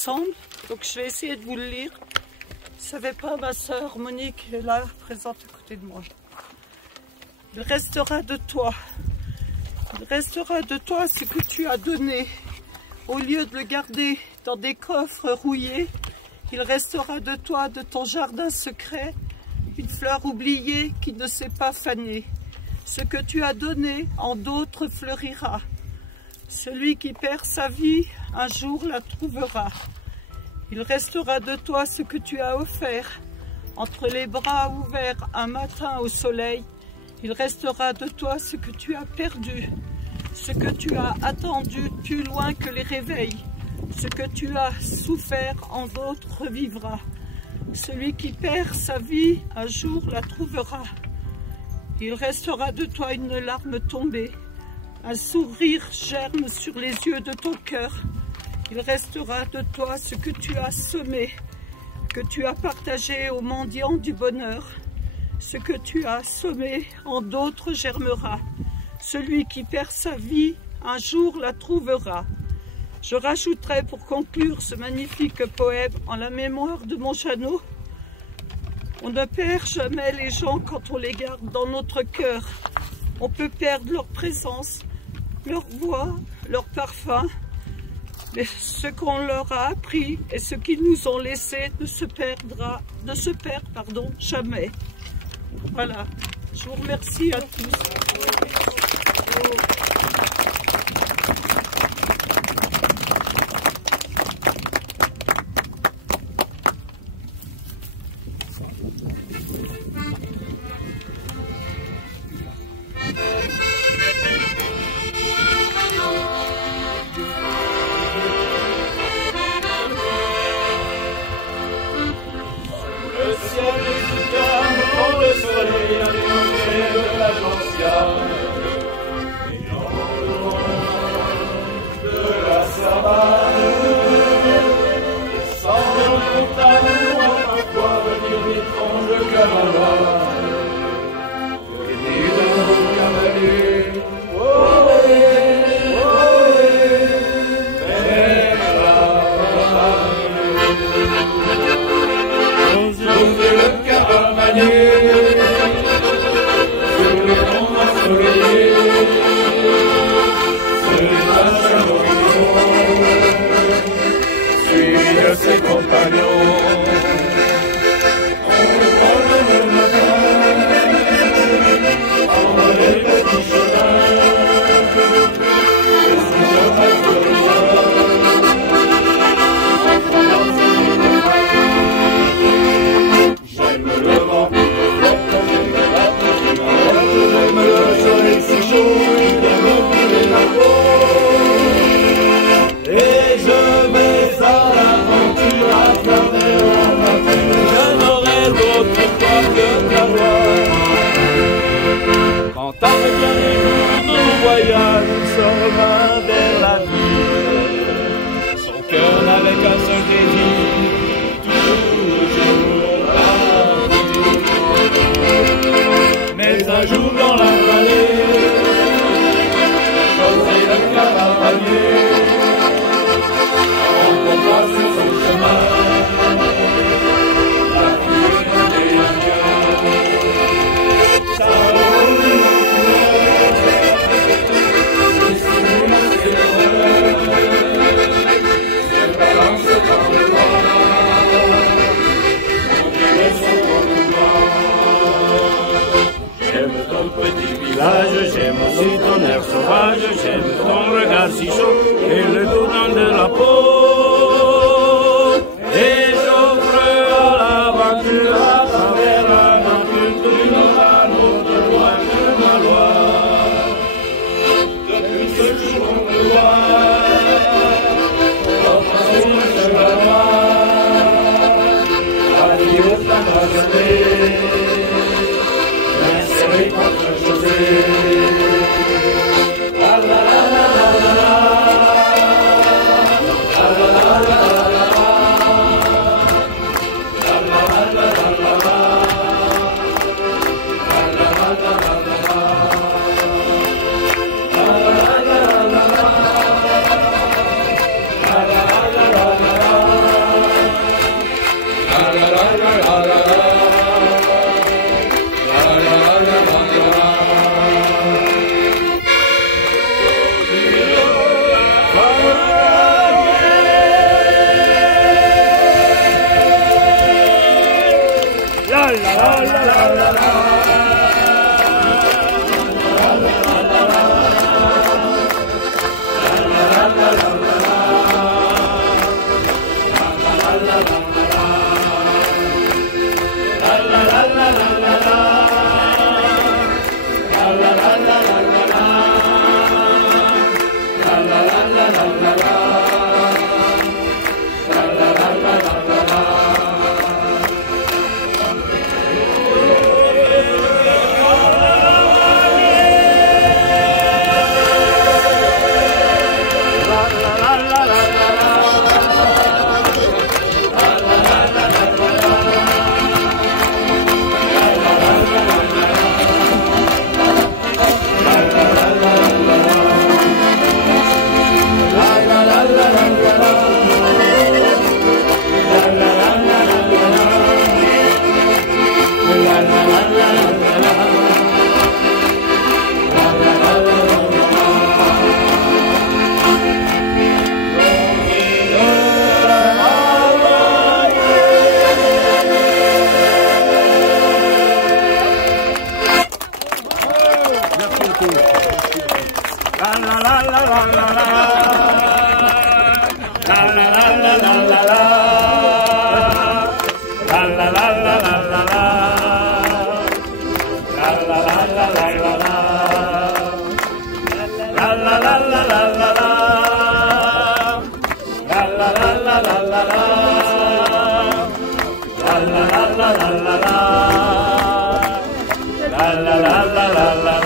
ensemble, donc je vais essayer de vous le lire. Je ne savais pas, ma sœur Monique est là, présente à côté de moi. Il restera de toi. Il restera de toi ce que tu as donné. Au lieu de le garder dans des coffres rouillés, il restera de toi, de ton jardin secret, une fleur oubliée qui ne s'est pas fanée. Ce que tu as donné, en d'autres fleurira. Celui qui perd sa vie, un jour la trouvera. Il restera de toi ce que tu as offert. Entre les bras ouverts un matin au soleil, il restera de toi ce que tu as perdu. Ce que tu as attendu plus loin que les réveils. Ce que tu as souffert, en d'autres revivra. Celui qui perd sa vie, un jour la trouvera. Il restera de toi une larme tombée. Un sourire germe sur les yeux de ton cœur. Il restera de toi ce que tu as semé, que tu as partagé aux mendiants du bonheur. Ce que tu as semé, en d'autres germera. Celui qui perd sa vie, un jour la trouvera. Je rajouterai pour conclure ce magnifique poème en la mémoire de mon Jeannot. On ne perd jamais les gens quand on les garde dans notre cœur. On peut perdre leur présence, leur voix, leur parfum, mais ce qu'on leur a appris et ce qu'ils nous ont laissé ne se perd jamais. Voilà, je vous remercie à tous. J'aime aussi ton air sauvage, j'aime ton regard si chaud et le doux de la peau. Et j'offre à l'aventure à travers la nature d'une autre loi que ma loi. Depuis ce jour on me voit, notre amour sur la loi, la vie au plein d'agréer. Contre José. La la la la la la. La la la la la la. La la la la la la. La la la la la la. La la la la la la. La la la la la la. La la la la la